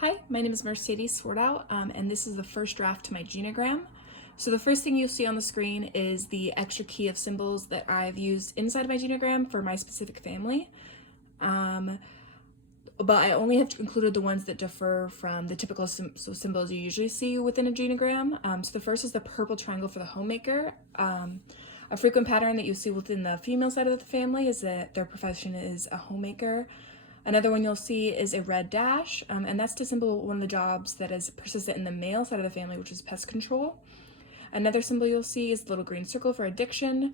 Hi, my name is Mercedes Swartwout, and this is the first draft to my genogram. So the first thing you'll see on the screen is the extra key of symbols that I've used inside of my genogram for my specific family. But I only have included the ones that differ from the typical symbols you usually see within a genogram. So the first is the purple triangle for the homemaker. A frequent pattern that you see within the female side of the family is that their profession is a homemaker. Another one you'll see is a red dash, and that's to symbol one of the jobs that is persistent in the male side of the family, which is pest control. Another symbol you'll see is the little green circle for addiction.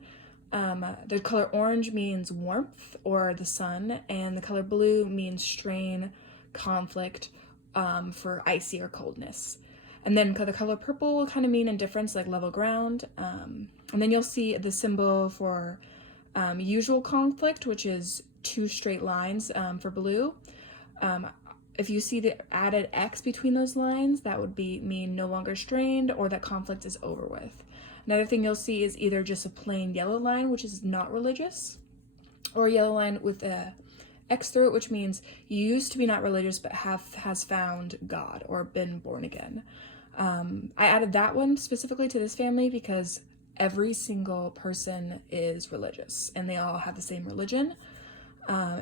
The color orange means warmth or the sun, and the color blue means strain, conflict, for icy or coldness. And then the color purple will kind of mean indifference, like level ground. And then you'll see the symbol for usual conflict, which is two straight lines for blue. If you see the added X between those lines, that would mean no longer strained or that conflict is over with. Another thing you'll see is either just a plain yellow line, which is not religious, or a yellow line with a X through it, which means you used to be not religious but has found God or been born again. I added that one specifically to this family because every single person is religious and they all have the same religion,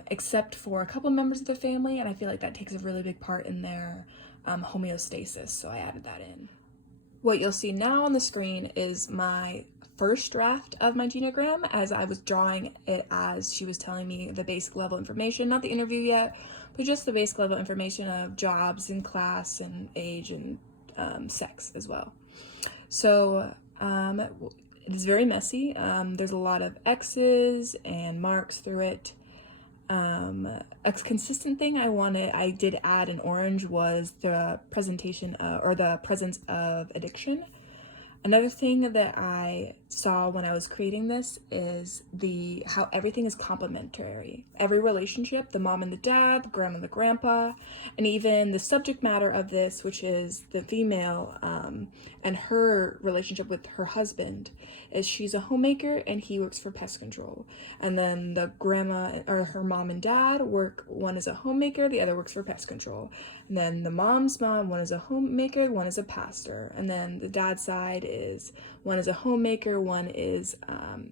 except for a couple members of the family, and I feel like that takes a really big part in their homeostasis, so I added that in. What you'll see now on the screen is my first draft of my genogram, as I was drawing it as she was telling me the basic level information, not the interview yet, but just the basic level information of jobs and class and age and sex as well. So it is very messy. There's a lot of X's and marks through it. A consistent thing I did add in orange was the presentation or the presence of addiction. Another thing that I saw when I was creating this is how everything is complementary. Every relationship, the mom and the dad, the grandma and the grandpa, and even the subject matter of this, which is the female and her relationship with her husband, is she's a homemaker and he works for pest control. And then the grandma or her mom and dad one is a homemaker, the other works for pest control. And then the mom's mom, one is a homemaker, one is a pastor. And then the dad's side is one is a homemaker, one is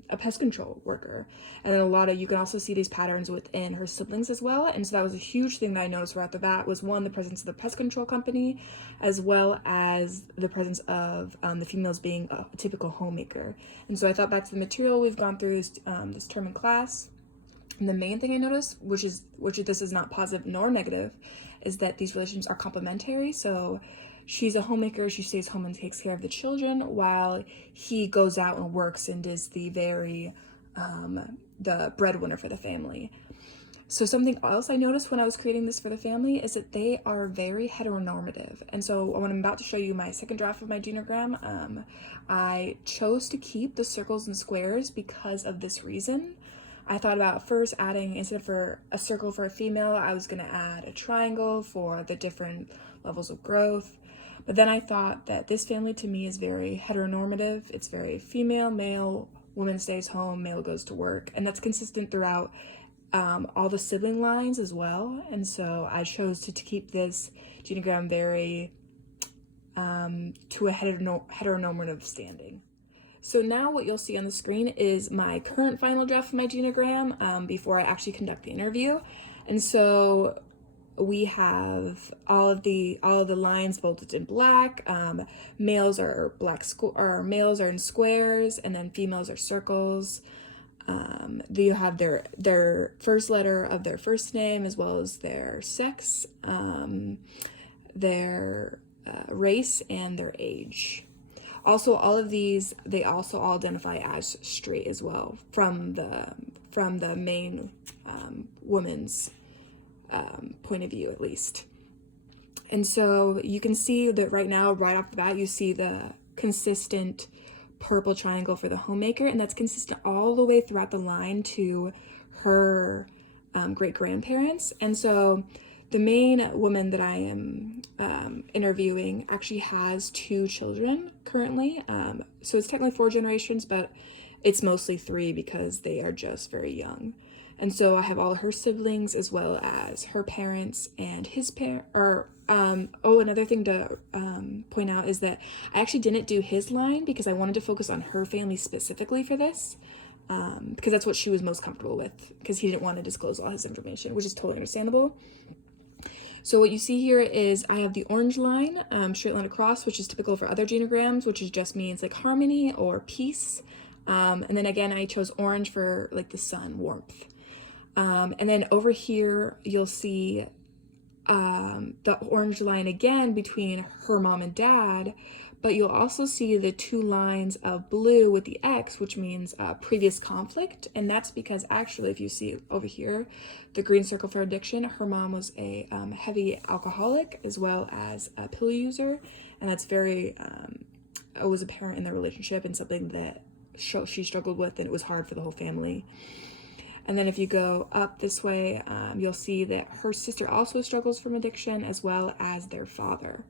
a pest control worker. And then you can also see these patterns within her siblings as well. And so that was a huge thing that I noticed right off the bat was one, the presence of the pest control company, as well as the presence of the females being a typical homemaker. And so I thought back to the material we've gone through this term in class. And the main thing I noticed, which this is not positive nor negative, is that these relationships are complementary. So she's a homemaker, she stays home and takes care of the children, while he goes out and works and is the breadwinner for the family. So something else I noticed when I was creating this for the family is that they are very heteronormative. And so when I'm about to show you my second draft of my genogram, I chose to keep the circles and squares because of this reason. I thought about first adding, instead for a circle for a female, I was going to add a triangle for the different levels of growth. But then I thought that this family to me is very heteronormative. It's very female, male, woman stays home, male goes to work. And that's consistent throughout all the sibling lines as well. And so I chose to keep this genogram very to a heteronormative standing. So now what you'll see on the screen is my current final draft of my genogram before I actually conduct the interview. And so we have all of the lines bolded in black. Males are males are in squares, and then females are circles. You have their first letter of their first name, as well as their sex, their race, and their age. Also, all of these, they also all identify as straight as well from the main woman's point of view, at least. And so you can see that right now, right off the bat, you see the consistent purple triangle for the homemaker, and that's consistent all the way throughout the line to her great-grandparents. And so the main woman that I am interviewing actually has 2 children currently. So it's technically 4 generations, but it's mostly 3 because they are just very young. And so I have all her siblings as well as her parents and his another thing to point out is that I actually didn't do his line because I wanted to focus on her family specifically for this. Because that's what she was most comfortable with, because he didn't want to disclose all his information, which is totally understandable. So what you see here is I have the orange line, straight line across, which is typical for other genograms, which is just means like harmony or peace. And then again, I chose orange for like the sun, warmth. And then over here, you'll see the orange line again between her mom and dad, but you'll also see the two lines of blue with the X, which means previous conflict. And that's because actually, if you see over here, the green circle for addiction, her mom was a heavy alcoholic as well as a pill user. And that's very, it was apparent in their relationship and something that she struggled with, and it was hard for the whole family. And then if you go up this way, you'll see that her sister also struggles from addiction as well as their father.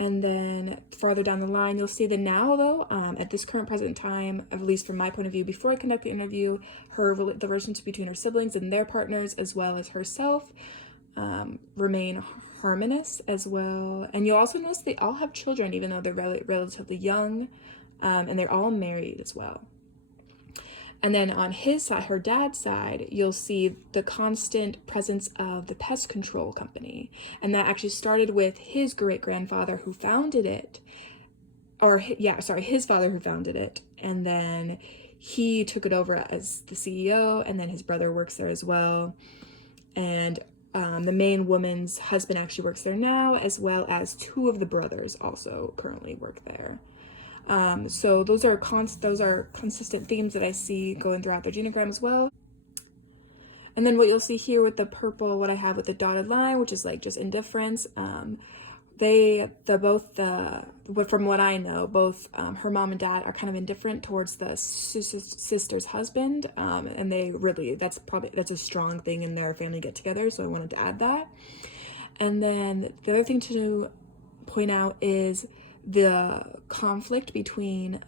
And then farther down the line, you'll see that now, though, at this current present time, at least from my point of view, before I conduct the interview, the relationship between her siblings and their partners, as well as herself, remain harmonious as well. And you'll also notice they all have children, even though they're relatively young, and they're all married as well. And then on his side, her dad's side, you'll see the constant presence of the pest control company. And that actually started with his great-grandfather who founded it. His father who founded it. And then he took it over as the CEO, and then his brother works there as well. And the main woman's husband actually works there now, as well as two of the brothers also currently work there. So those are consistent themes that I see going throughout their genogram as well. And then what you'll see here with the purple, what I have with the dotted line, which is like just indifference. From what I know, both her mom and dad are kind of indifferent towards the sister's husband, and they really that's a strong thing in their family get together. So I wanted to add that. And then the other thing to point out is the conflict between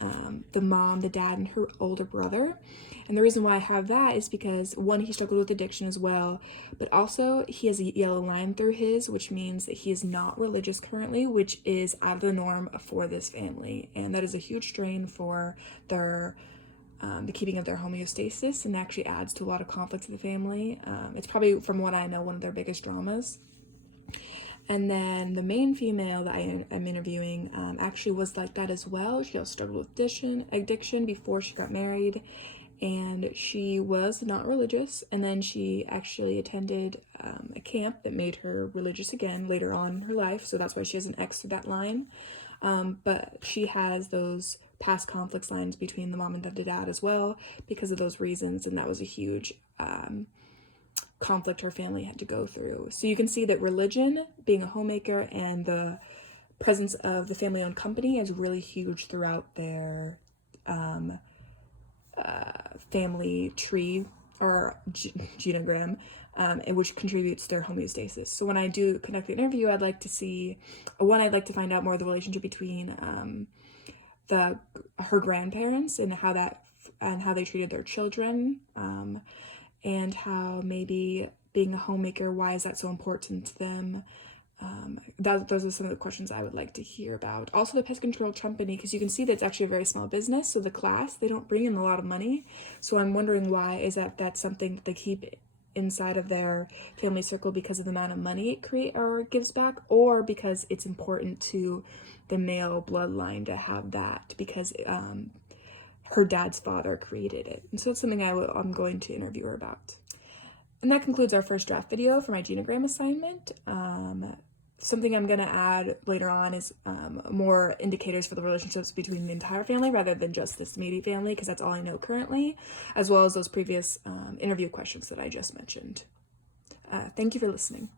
the mom, the dad, and her older brother. And the reason why I have that is because, one, he struggled with addiction as well, but also he has a yellow line through his, which means that he is not religious currently, which is out of the norm for this family. And that is a huge strain for their the keeping of their homeostasis, and actually adds to a lot of conflict in the family. It's probably, from what I know, one of their biggest dramas. And then the main female that I am interviewing actually was like that as well. She also struggled with addiction before she got married, and she was not religious. And then she actually attended a camp that made her religious again later on in her life. So that's why she has an X through that line. But she has those past conflicts lines between the mom and the dad as well because of those reasons. And that was a huge conflict her family had to go through. So you can see that religion, being a homemaker, and the presence of the family-owned company is really huge throughout their family tree or genogram, and which contributes to their homeostasis. So when I do conduct the interview, I'd like to find out more of the relationship between her grandparents and how they treated their children, and how maybe being a homemaker, why is that so important to them? Those are some of the questions I would like to hear about. Also the pest control company, because you can see that it's actually a very small business. So the class, they don't bring in a lot of money. So I'm wondering why is that's something that they keep inside of their family circle because of the amount of money it gives back, or because it's important to the male bloodline to have that because her dad's father created it. And so it's something I'm going to interview her about. And that concludes our first draft video for my genogram assignment. Something I'm going to add later on is more indicators for the relationships between the entire family rather than just this immediate family, because that's all I know currently, as well as those previous interview questions that I just mentioned. Thank you for listening.